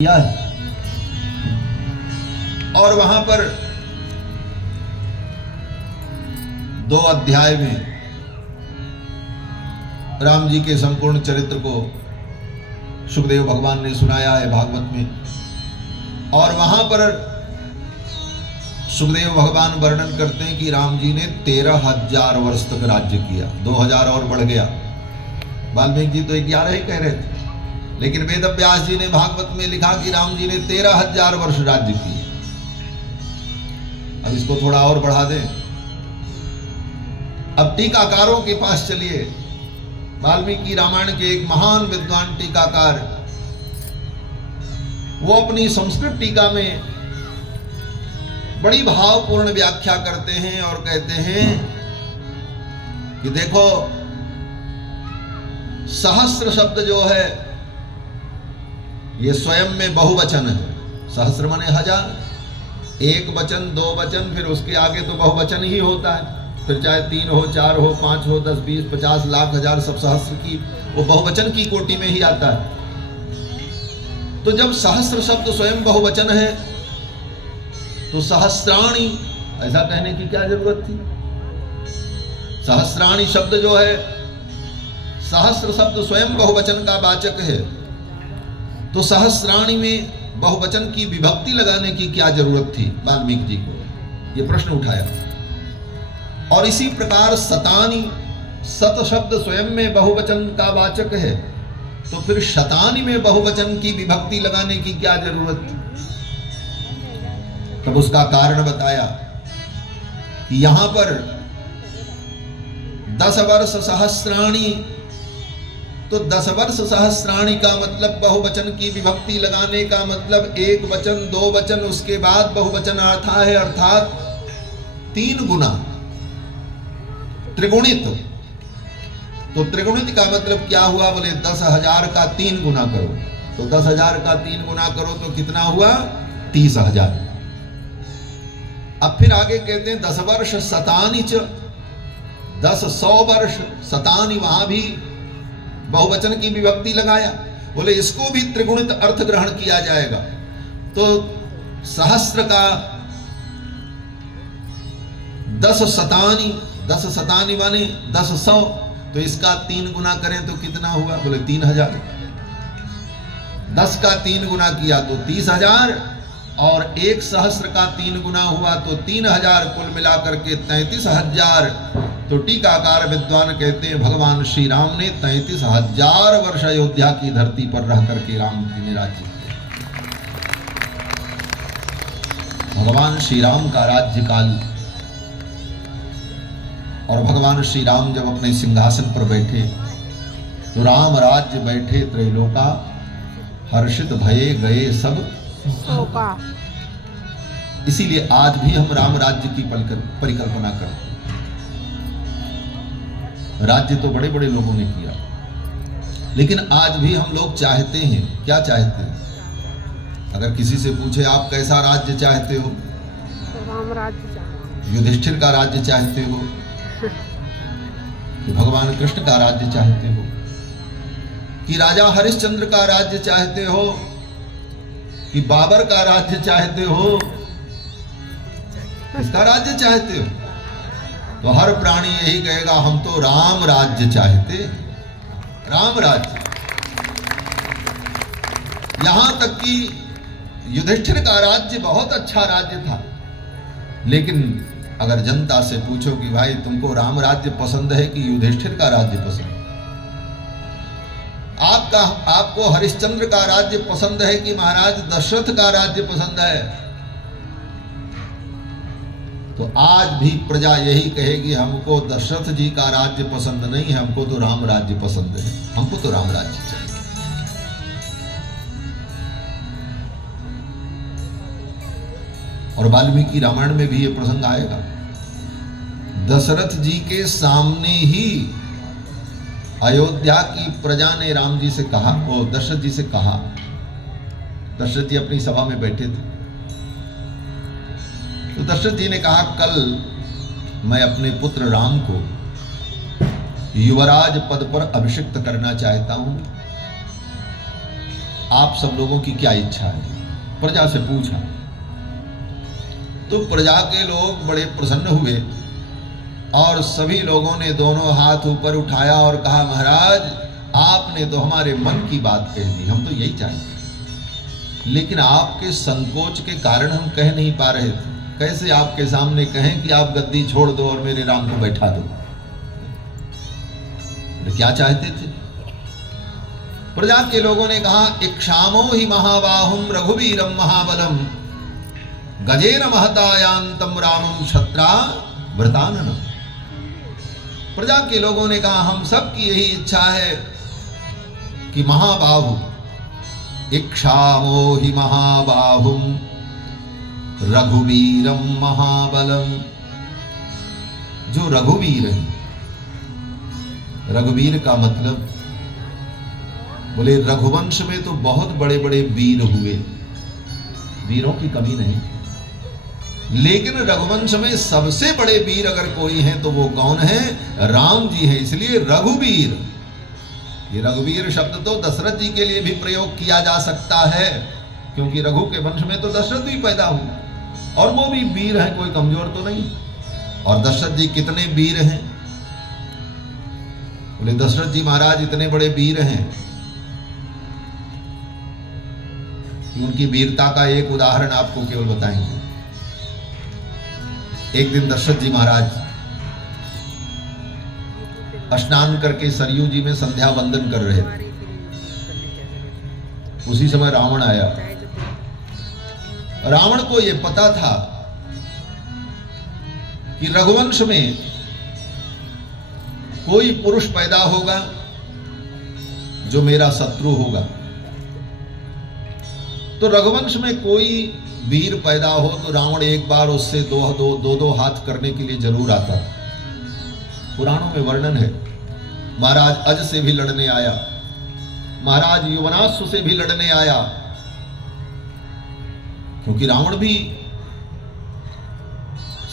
किया है। और वहां पर 2 अध्याय में राम जी के संपूर्ण चरित्र को सुखदेव भगवान ने सुनाया है भागवत में। और वहां पर सुखदेव भगवान वर्णन करते हैं कि राम जी ने 13,000 वर्ष तक राज्य किया। 2,000 और बढ़ गया। वाल्मीकि जी तो 11 ही कह रहे थे, लेकिन वेद व्यास जी ने भागवत में लिखा कि राम जी ने 13,000 वर्ष राज्य किए। अब इसको थोड़ा और बढ़ा दें। अब टीकाकारों के पास चलिए। वाल्मीकि रामायण के एक महान विद्वान टीकाकार, वो अपनी संस्कृत टीका में बड़ी भावपूर्ण व्याख्या करते हैं और कहते हैं कि देखो, सहस्र शब्द जो है ये स्वयं में बहुवचन है। सहस्र माने 1000, एक वचन, 2 वचन, फिर उसके आगे तो बहुवचन ही होता है। फिर चाहे 3 हो, 4 हो, 5 हो, 10, 20, 50, लाख, हजार, सब सहस्र की वो बहुवचन की कोटि में ही आता है। तो जब सहस्र शब्द स्वयं बहुवचन है तो सहस्राणी ऐसा कहने की क्या जरूरत थी? सहस्राणी शब्द जो है, सहस्र शब्द स्वयं बहुवचन का वाचक है, तो सहस्राणी में बहुवचन की विभक्ति लगाने की क्या जरूरत थी वाल्मीकि जी को? ये प्रश्न उठाया। और इसी प्रकार शतानी, सत शब्द स्वयं में बहुवचन का वाचक है, तो फिर शतानी में बहुवचन की विभक्ति लगाने की क्या जरूरत थी? तब उसका कारण बताया कि यहां पर 10 वर्ष सहस्राणी, तो 10 वर्ष सहस्राणी का मतलब बहुवचन की विभक्ति लगाने का मतलब 1 वचन, 2 वचन, उसके बाद बहुवचन अर्था है, अर्थात 3 गुना, त्रिगुणित। तो त्रिगुणित का मतलब क्या हुआ? बोले 10,000 का 3 गुना करो। तो 10,000 का 3 गुना करो तो कितना हुआ? 30,000। अब फिर आगे कहते हैं 10 वर्ष शतानी च, 10 100 वर्ष, शतानी वहां भी बहुवचन की विभक्ति लगाया। बोले इसको भी त्रिगुणित अर्थ ग्रहण किया जाएगा। तो सहस्र का 10 शतानी, 10 शतानी माने 10 100, तो इसका 3 गुना करें तो कितना हुआ? बोले 3,000। 10 का 3 गुना किया तो 30,000, और 1 सहस्र का 3 गुना हुआ तो 3,000, कुल मिलाकर के 33,000। तो टीकाकार विद्वान कहते हैं भगवान श्री राम ने 33,000 वर्ष अयोध्या की धरती पर रह करके राम जी ने राज्य किया। भगवान श्री राम का राज्य काल, और भगवान श्री राम जब अपने सिंहासन पर बैठे तो राम राज्य बैठे त्रैलोका, हर्षित भये गए सब शोका। इसीलिए आज भी हम राम राज्य की परिकल्पना करते हैं। राज्य तो बड़े बड़े लोगों ने किया, लेकिन आज भी हम लोग चाहते हैं, क्या चाहते हैं? अगर किसी से पूछे आप कैसा राज्य चाहते हो? राम राज्य चाहते। युधिष्ठिर का राज्य चाहते हो कि भगवान कृष्ण का राज्य चाहते हो, कि राजा हरिश्चंद्र का राज्य चाहते हो, कि बाबर का राज्य चाहते हो, किसका राज्य चाहते हो? तो हर प्राणी यही कहेगा हम तो राम राज्य चाहते। राम राज्य। यहां तक कि युधिष्ठिर का राज्य बहुत अच्छा राज्य था, लेकिन अगर जनता से पूछो कि भाई तुमको राम राज्य पसंद है कि युधिष्ठिर का राज्य पसंद है? आपको हरिश्चंद्र का राज्य पसंद है कि महाराज दशरथ का राज्य पसंद है? तो आज भी प्रजा यही कहेगी हमको दशरथ जी का राज्य पसंद नहीं है, हमको तो राम राज्य पसंद है, हमको तो राम राज्य चाहिए। और वाल्मीकि रामायण में भी ये प्रसंग आएगा। दशरथ जी के सामने ही अयोध्या की प्रजा ने राम जी से कहा, वो दशरथ जी से कहा, दशरथ जी अपनी सभा में बैठे थे, तो दशरथ जी ने कहा कल मैं अपने पुत्र राम को युवराज पद पर अभिषिक्त करना चाहता हूं। आप सब लोगों की क्या इच्छा है? प्रजा से पूछा। तो प्रजा के लोग बड़े प्रसन्न हुए और सभी लोगों ने दोनों हाथ ऊपर उठाया और कहा, महाराज आपने तो हमारे मन की बात कह दी, हम तो यही चाहते, लेकिन आपके संकोच के कारण हम कह नहीं पा रहे थे। कैसे आपके सामने कहें कि आप गद्दी छोड़ दो और मेरे राम को बैठा दो? क्या चाहते थे? प्रजा के लोगों ने कहा, इक्षामो ही महाबाहुम रघुवीरम महाबलम गजेन महतायांतम रामम क्षत्रा व्रताननम। प्रजा के लोगों ने कहा, हम सब की यही इच्छा है कि महाबाहु, इक्षामो ही महाबाहुम रघुवीरम महाबलम। जो रघुवीर है, रघुवीर का मतलब बोले रघुवंश में तो बहुत बड़े बड़े वीर हुए, वीरों की कमी नहीं, लेकिन रघुवंश में सबसे बड़े वीर अगर कोई हैं तो वो कौन है? राम जी हैं। इसलिए रघुवीर, ये रघुवीर शब्द तो दशरथ जी के लिए भी प्रयोग किया जा सकता है, क्योंकि रघु के वंश में तो दशरथ भी पैदा हुए और वो भी वीर हैं, कोई कमजोर तो नहीं। और दशरथ जी कितने वीर हैं? बोले दशरथ जी महाराज इतने बड़े वीर हैं कि उनकी वीरता का एक उदाहरण आपको केवल बताएंगे। एक दिन दशरथ जी महाराज स्नान करके सरयू जी में संध्या वंदन कर रहे थे। उसी समय रावण आया। रावण को यह पता था कि रघुवंश में कोई पुरुष पैदा होगा जो मेरा शत्रु होगा। तो रघुवंश में कोई वीर पैदा हो तो रावण एक बार उससे दो हाथ करने के लिए जरूर आता था। पुराणों में वर्णन है, महाराज अज से भी लड़ने आया, महाराज युवनाश्व से भी लड़ने आया, क्योंकि रावण भी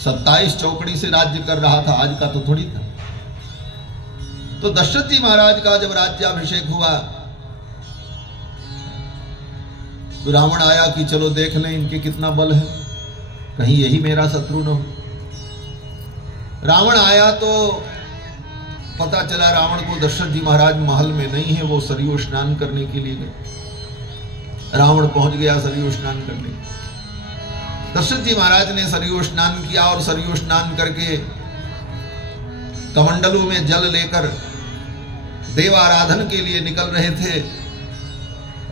27 चौकड़ी से राज्य कर रहा था, आज का तो थोड़ी था। तो दशरथ जी महाराज का जब राज्याभिषेक हुआ तो रावण आया कि चलो देख लें इनके कितना बल है, कहीं यही मेरा शत्रु न हो। रावण आया तो पता चला रावण को दशरथ जी महाराज महल में नहीं है, वो सरयू स्नान करने के लिए गए। रावण पहुंच गया सरयू स्नान करने। दशरथ जी महाराज ने सरयू स्नान किया और सरयू स्नान करके कमंडलू में जल लेकर देवाराधन के लिए निकल रहे थे।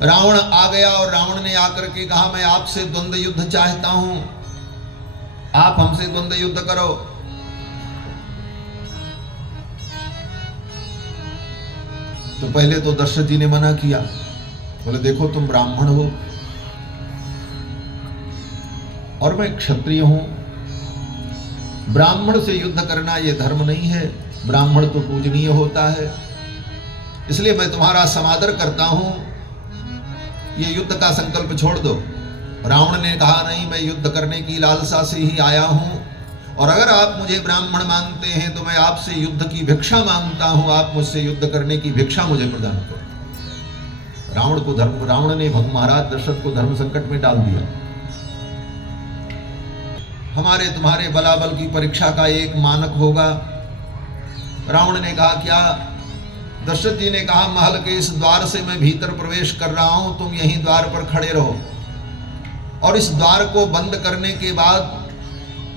रावण आ गया और रावण ने आकर के कहा, मैं आपसे द्वंद्व युद्ध चाहता हूं, आप हमसे द्वंद्व युद्ध करो। तो पहले तो दशरथ जी ने मना किया, बोले देखो तुम ब्राह्मण हो और मैं क्षत्रिय हूं, ब्राह्मण से युद्ध करना यह धर्म नहीं है, ब्राह्मण तो पूजनीय होता है, इसलिए मैं तुम्हारा समादर करता हूं, ये युद्ध का संकल्प छोड़ दो। रावण ने कहा, नहीं, मैं युद्ध करने की लालसा से ही आया हूं, और अगर आप मुझे ब्राह्मण मानते हैं तो मैं आपसे युद्ध की भिक्षा मांगता हूं, आप मुझसे युद्ध करने की भिक्षा मुझे प्रदान करो। रावण ने महाराज दशरथ को धर्म संकट में डाल दिया। हमारे तुम्हारे बलाबल की परीक्षा का एक मानक होगा। रावण ने कहा, क्या? दशरथ जी ने कहा, महल के इस द्वार से मैं भीतर प्रवेश कर रहा हूं, तुम यहीं द्वार पर खड़े रहो, और इस द्वार को बंद करने के बाद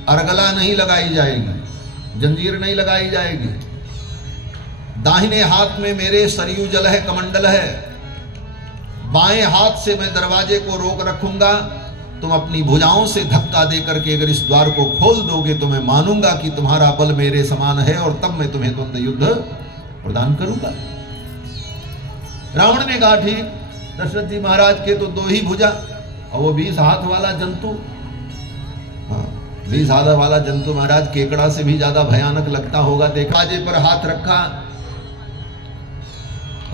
अर्गला नहीं लगाई जाएगी, जंजीर नहीं लगाई जाएगी। दाहिने हाथ में मेरे सरयू जल है, कमंडल है, बाएं हाथ से मैं दरवाजे को रोक रखूंगा, तुम अपनी भुजाओं से धक्का देकर के अगर इस द्वार को खोल दोगे तो मैं मानूंगा कि तुम्हारा बल मेरे समान है, और तब मैं तुम्हें द्वंद्व युद्ध प्रदान करूंगा। रावण ने कहा, ठीक। दशरथ जी महाराज के तो 2 ही भुजा और वो 20 हाथ वाला जंतु, 20 हाथ वाला जंतु महाराज केकड़ा से भी ज्यादा भयानक लगता होगा। दरवाजे पर हाथ रखा,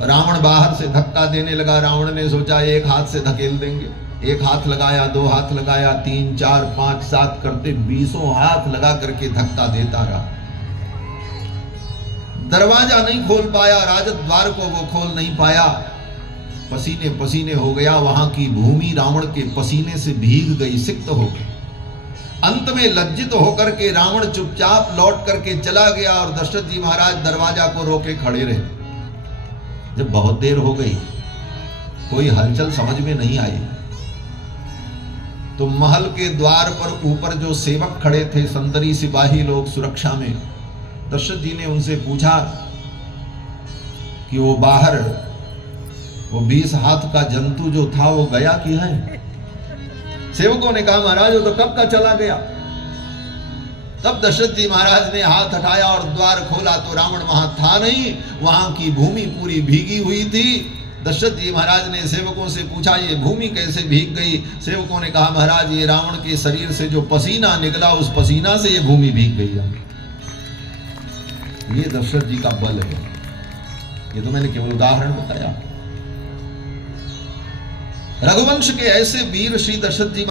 रावण बाहर से धक्का देने लगा। रावण ने सोचा एक हाथ से धकेल देंगे, एक हाथ लगाया, 2 हाथ लगाया, 3, 4, 5, 7 करते 20 हाथ लगा करके धक्का देता रहा। दरवाजा नहीं खोल पाया, राजद्वार को वो खोल नहीं पाया। पसीने पसीने हो गया, वहां की भूमि रावण के पसीने से भीग गई, सिक्त हो गई। अंत में लज्जित होकर के रावण चुपचाप लौट करके चला गया और दशरथ जी महाराज दरवाजा को रोके खड़े रहे। जब बहुत देर हो गई, कोई हलचल समझ में नहीं आई, तो महल के द्वार पर ऊपर जो सेवक खड़े थे, संतरी सिपाही लोग सुरक्षा में, दशरथ जी ने उनसे पूछा कि वो बाहर वो 20 हाथ का जंतु जो था वो गया कि है? सेवकों ने कहा महाराज वो तो कब का चला गया। तब दशरथ जी महाराज ने हाथ हटाया और द्वार खोला तो रावण वहां था नहीं, वहां की भूमि पूरी भीगी हुई थी। दशरथ जी महाराज ने सेवकों से पूछा ये भूमि कैसे भीग गई? सेवकों ने कहा महाराज ये रावण के शरीर से जो पसीना निकला उस पसीना से ये भूमि भीग गई है। ये दशरथ जी का बल है। ये तो मैंने केवल उदाहरण बताया। रघुवंश के ऐसे वीर श्री दशरथ जी